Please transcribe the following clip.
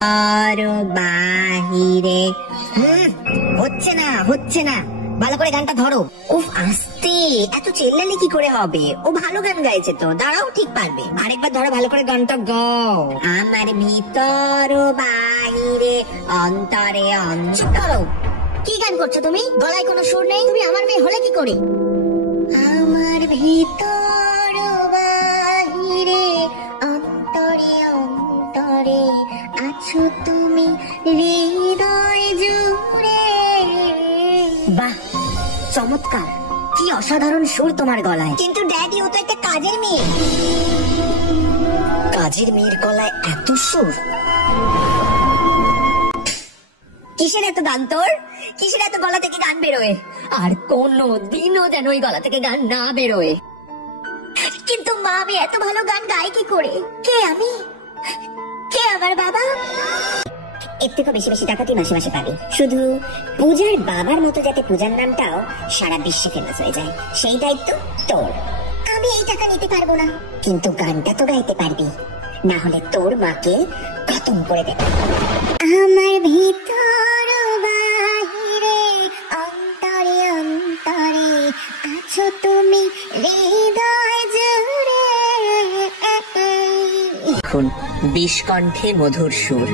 আরো বাহিরে হচ্ছে না ভালো করে গানটা ধরো। উফ আস্তে, এত চেল্লালে কি করে হবে? ও ভালো গান গাইছে তো, দাঁড়াও ঠিক পারবে। আরেকবার ধরো, ভালো করে গানটা গাও। আমার ভিতর বাহিরে অন্তরে অন্তর। কি গান করছো তুমি? গলায় কোনো সুর নেই। তুমি আমার মেয়ে হলে কি করে? আমার ভিতর বাহিরে অন্তরে অন্তরে আছো তুমি হৃদয় জুড়ে। বাহ, চমৎকার! কি অসাধারণ সুর তোমার গলায়। কিন্তু ড্যাডি, ও তো একটা কাজের মেয়ে। কাজের মেয়ের গলায় এত সুর? কিসের এত গান তোর? কিসের এত গলা থেকে গান বেরোয়? আর কোনো দিনও যেন ওই গলা থেকে গান না বেরোয়। কিন্তু মা, আমি এত ভালো গান গাই কি করে? কে আমি? কে আমার বাবা? এর থেকে বেশি বেশি টাকা তুই মাসে মাসে পাবি। শুধু পূজার বাবার মতো যাতে পূজার নামটাও সারা বিশ্বে ফেমাস হয়ে যায়, সেই দায়িত্ব তোর। আমি এই টাকা নিতে পারবো না। কিন্তু গানটা তো গাইতে পারবি, না হলে তোর মাকে খতম করে দেবে। আমার ভিতর বাহিরে অন্তরে অন্তরে আছো তুমি হৃদয় জুড়ে। এখন বিষ কণ্ঠে মধুর সুর।